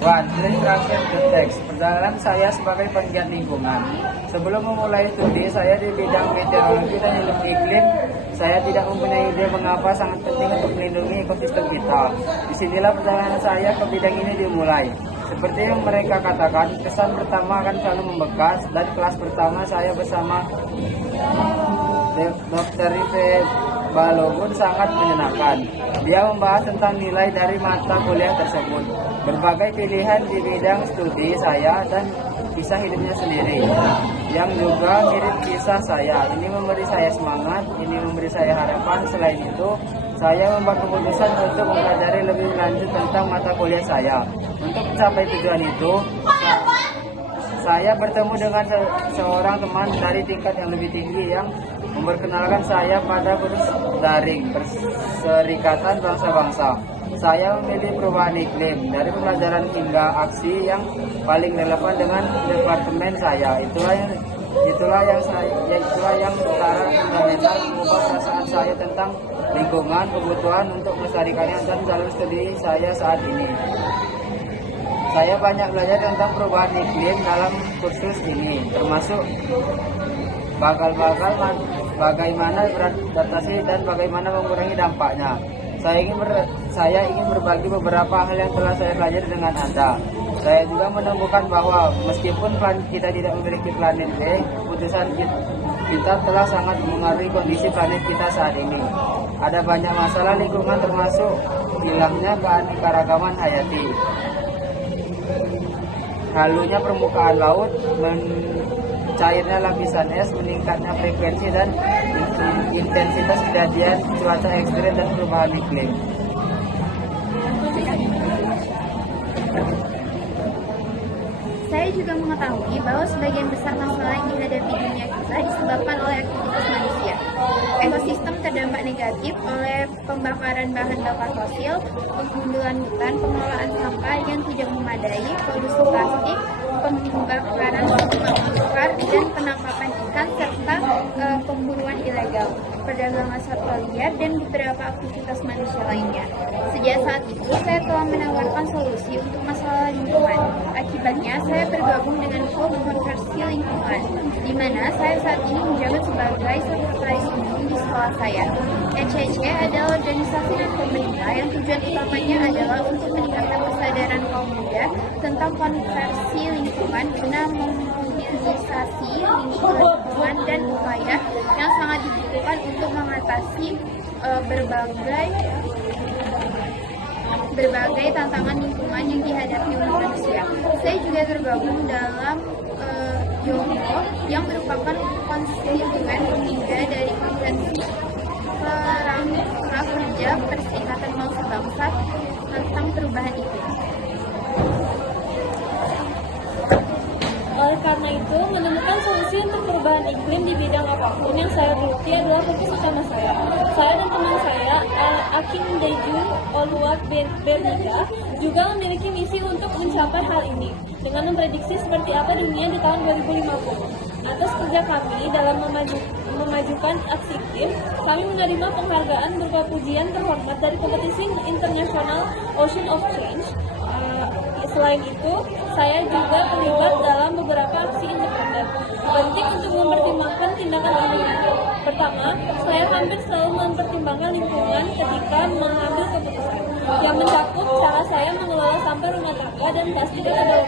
One, introduction to text. Perjalanan saya sebagai penggiat lingkungan. Sebelum memulai studi saya di bidang meteorologi dan ilmu iklim, saya tidak mempunyai ide mengapa sangat penting untuk melindungi ekosistem kita. Disinilah perjalanan saya ke bidang ini dimulai. Seperti yang mereka katakan, kesan pertama akan selalu membekas, dan kelas pertama saya bersama Dr. Rife Balogun sangat menyenangkan. Dia membahas tentang nilai dari mata kuliah tersebut, berbagai pilihan di bidang studi saya, dan kisah hidupnya sendiri yang juga mirip kisah saya. Ini memberi saya semangat, ini memberi saya harapan. Selain itu, saya membuat keputusan untuk mempelajari lebih lanjut tentang mata kuliah saya. Untuk mencapai tujuan itu, saya bertemu dengan seorang teman dari tingkat yang lebih tinggi yang memperkenalkan saya pada kursus daring Perserikatan Bangsa-Bangsa. Saya memilih perubahan iklim dari pembelajaran hingga aksi yang paling relevan dengan departemen saya. Itulah yang secara fundamental mengubah perasaan saya tentang lingkungan, kebutuhan untuk melestarikannya, dan jalur studi saya saat ini. Saya banyak belajar tentang perubahan iklim dalam kursus ini, termasuk bagaimana beradaptasi dan bagaimana mengurangi dampaknya. Saya ingin berbagi beberapa hal yang telah saya pelajari dengan Anda. Saya juga menemukan bahwa meskipun planet kita tidak memiliki planet B, keputusan kita telah sangat mengaruhi kondisi planet kita saat ini. Ada banyak masalah lingkungan, termasuk hilangnya keanekaragaman hayati, halunya permukaan laut, cairnya lapisan es, meningkatnya frekuensi dan intensitas kejadian cuaca ekstrem dan perubahan iklim. Saya juga mengetahui bahwa sebagian besar masalah yang dihadapi dunia kita disebabkan oleh aktivitas manusia. Ekosistem terdampak negatif oleh pembakaran bahan bakar fosil, pengundulan hutan, pengelolaan sampah yang tidak memadai, polusi plastik, pembakaran bakar dan penangkapan ikan, serta pemburuan ilegal, perdagangan satwa liar, dan beberapa aktivitas manusia lainnya. Sejak saat itu, saya telah menawarkan solusi untuk masalah lingkungan. Akibatnya, saya bergabung dengan klub konversi lingkungan, di mana saya saat ini menjabat sebagai sekretaris umum di sekolah saya. ECC adalah organisasi dan pemerintah yang tujuan utamanya adalah untuk meningkatkan kesadaran kaum muda tentang konversi lingkungan guna memobilisasi lingkungan dan upaya yang sangat dibutuhkan untuk mengatasi berbagai tantangan lingkungan yang dihadapi oleh manusia. Saya juga tergabung dalam YOMO yang merupakan konstituen muda dari konvensi Prakerja Perserikatan Bangsa-Bangsa tentang perubahan iklim. Oleh karena itu, menemukan solusi untuk perubahan iklim di bidang apapun yang saya geluti adalah fokus utama saya. Saya dan teman saya, Akin Dejun Oluwak Berniga, juga memiliki misi untuk mencapai hal ini dengan memprediksi seperti apa dunia di tahun 2050. Atas kerja kami dalam memajukan aksi iklim, kami menerima penghargaan berupa pujian terhormat dari kompetisi internasional Ocean of Change. Selain itu, saya juga terlibat dalam beberapa aksi independen. Penting untuk mempertimbangkan tindakan lingkungan. Pertama, saya hampir selalu mempertimbangkan lingkungan ketika mengambil keputusan, yang mencakup cara saya mengelola sampah rumah tangga dan plastik di dalam.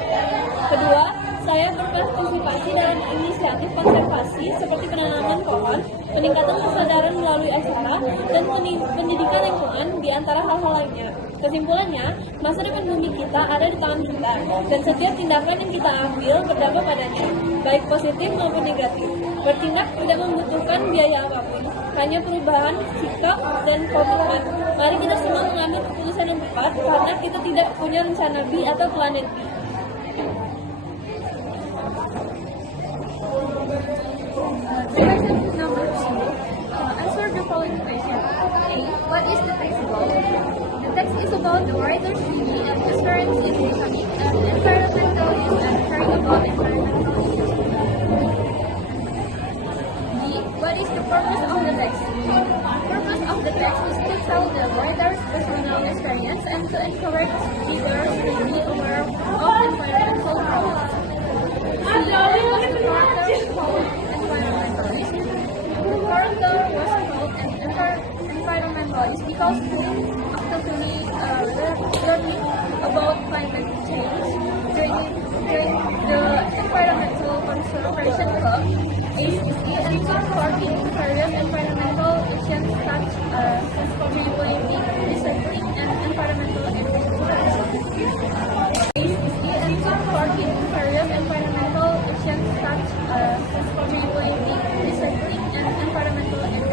Kedua, saya berpartisipasi dalam inisiatif konservasi seperti penanaman pohon, peningkatan kesadaran melalui acara, dan pendidikan lingkungan di antara hal-hal lainnya. Kesimpulannya, masa depan bumi kita ada di tangan kita, dan setiap tindakan yang kita ambil berdampak padanya, baik positif maupun negatif. Bertindak tidak membutuhkan biaya apapun, hanya perubahan sikap dan komitmen. Mari kita semua mengambil keputusan yang tepat, karena kita tidak punya rencana B atau planet B. Question number 2. Answer the following question. A. What is the text about? The text is about the writer's duty and experience in becoming an environmentalist and caring about environmental issues. B. What is the purpose of the text? The purpose of the text is to tell the writer's personal experience and to encourage readers to be aware of It's because after learning about climate change during the Environmental Conservation Club, ACC, and took part in various environmental actions such as sustainability, recycling, and environmental education. ACC and took part in various environmental actions such as sustainability, recycling, and environmental education.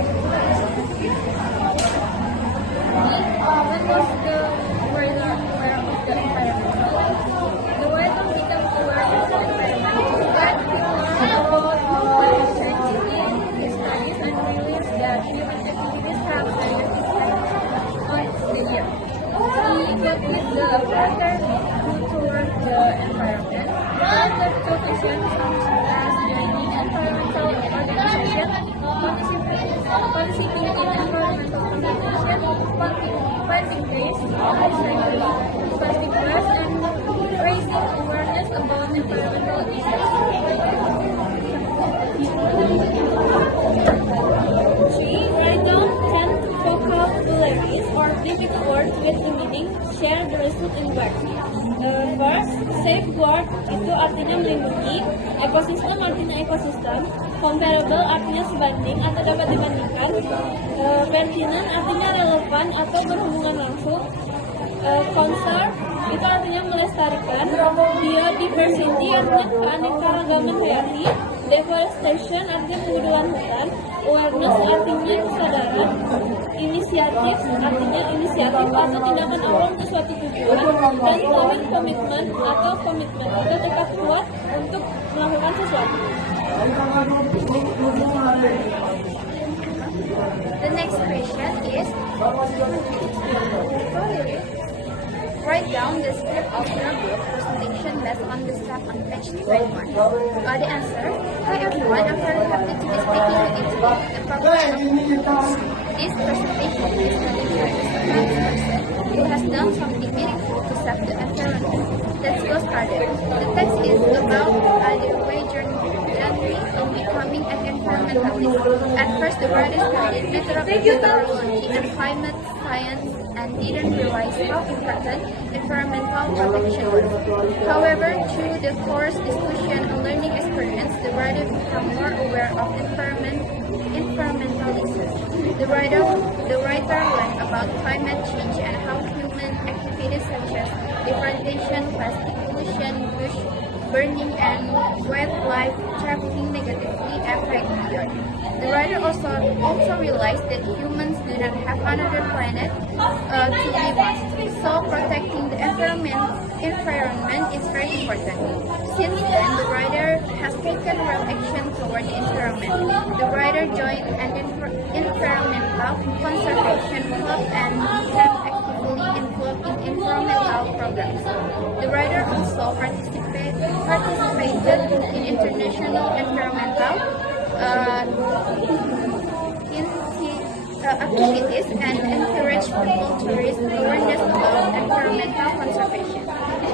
When was the writer aware of the environment? The writer became aware of the environment when he learned about climate change in his studies and realized that human activities have serious effects on the earth. He got with the writer toward the environment. The writer took action such as joining environmental organizations, participating in environmental conservation, planting trees, recycling plastic waste, and raising awareness about environmental issues. 3. Write down 10 vocabularies or difficult words with the meaning. Share the result in words. First, safeguard itu artinya melindungi, ekosistem artinya ekosistem, comparable artinya sebanding atau dapat dibandingkan, pertinent artinya relevan atau berhubungan langsung, conserve itu artinya melestarikan, biodiversity artinya keanekaragaman hayati, deforestation artinya pengudulan hutan, awareness artinya kesadaran, inisiatif artinya inisiatif atau tindakan awal untuk suatu tujuan, dan flowing commitment atau komitmen itu tekad kuat untuk melakukan sesuatu. The next question is, write down the script of your group presentation based on the step on page 21. The answer, hi everyone, I'm very happy to be speaking with you today. The purpose of this presentation is to introduce a person who has done something meaningful to save the environment. Let's go started. The text is about the way journey in becoming an environmentalist. At first, the writer studied meteorology and climate science and didn't realize how important environmental protection was. However, through the course discussion and learning experience, the writer became more aware of environmental issues. The writer learned about climate change and how human activities such as deforestation, plastic pollution, bush burning, and wildlife trafficking negatively affect the earth. The writer also realized that humans do not have another planet to live on, so protecting the environment is very important. Since then, the writer has taken real action toward the environment. The writer joined an environmental conservation club and became actively involved in environmental programs. The writer also participated in international environmental activities and encouraged people to raise awareness about environmental conservation.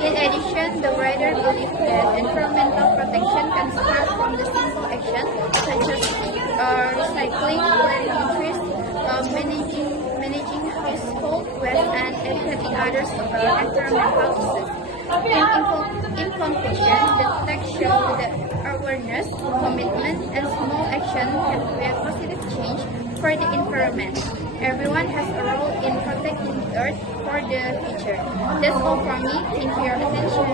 In addition, the writer believed that environmental protection can start from the simple actions such as recycling, planting trees, managing household waste, and educating others about environmental issues. In conclusion, the text shows that awareness, commitment, and small action can create positive change for the environment. Everyone has a role in protecting the earth for the future. That's all from me. Thank you for your attention.